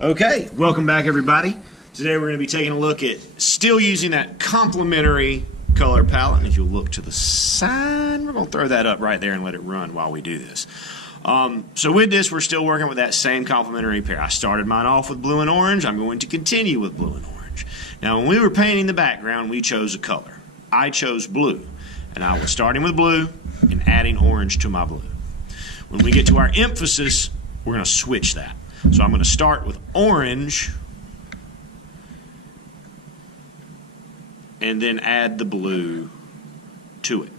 Okay, welcome back everybody. Today we're going to be taking a look at still using that complementary color palette. And if you'll look to the side, we're going to throw that up right there and let it run while we do this. So with this, we're still working with that same complementary pair. I started mine off with blue and orange. I'm going to continue with blue and orange. Now when we were painting the background, we chose a color. I chose blue, and I was starting with blue and adding orange to my blue. When we get to our emphasis, we're going to switch that. So I'm going to start with orange and then add the blue to it.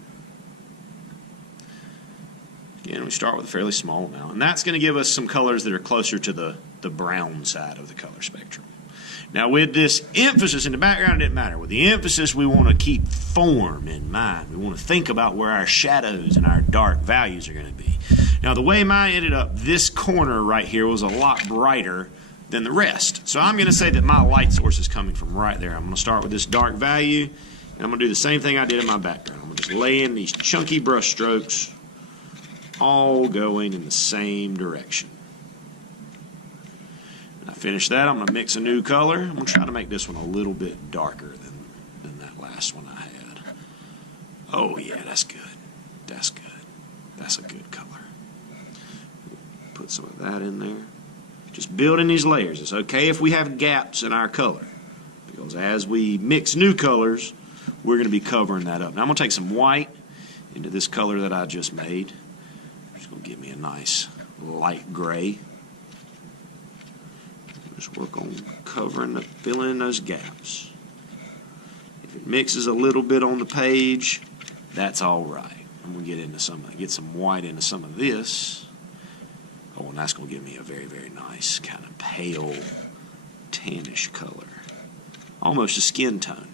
Again, we start with a fairly small amount, and that's going to give us some colors that are closer to the brown side of the color spectrum. Now with this emphasis in the background, it didn't matter. With the emphasis, we want to keep form in mind. We want to think about where our shadows and our dark values are going to be. Now the way mine ended up, this corner right here was a lot brighter than the rest. So I'm going to say that my light source is coming from right there. I'm going to start with this dark value, and I'm going to do the same thing I did in my background. I'm going to just lay in these chunky brush strokes, all going in the same direction. When I finish that, I'm going to mix a new color. I'm going to try to make this one a little bit darker than that last one I had. Oh yeah, that's good. That's good. That's a good color. Put some of that in there. Just building these layers. It's okay if we have gaps in our color, because as we mix new colors, we're going to be covering that up. Now I'm going to take some white into this color that I just made. It's going to give me a nice light gray. Just work on filling in those gaps. If it mixes a little bit on the page, that's all right. I'm going to get some white into some of this. Oh, and that's going to give me a very, very nice kind of pale tannish color. Almost a skin tone.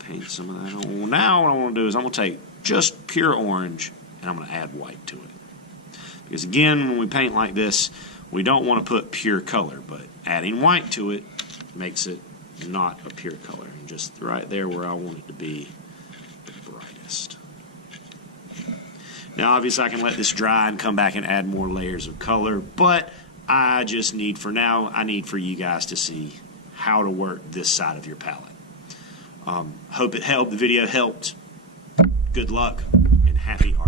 Paint some of that on. Now what I want to do is I'm going to take just pure orange and I'm going to add white to it. Because again, when we paint like this, we don't want to put pure color, but adding white to it makes it not a pure color. And just right there where I want it to be the brightest. Now obviously I can let this dry and come back and add more layers of color, but I just need, for now, I need for you guys to see how to work this side of your palette. Hope it helped. The video helped. Good luck and happy art.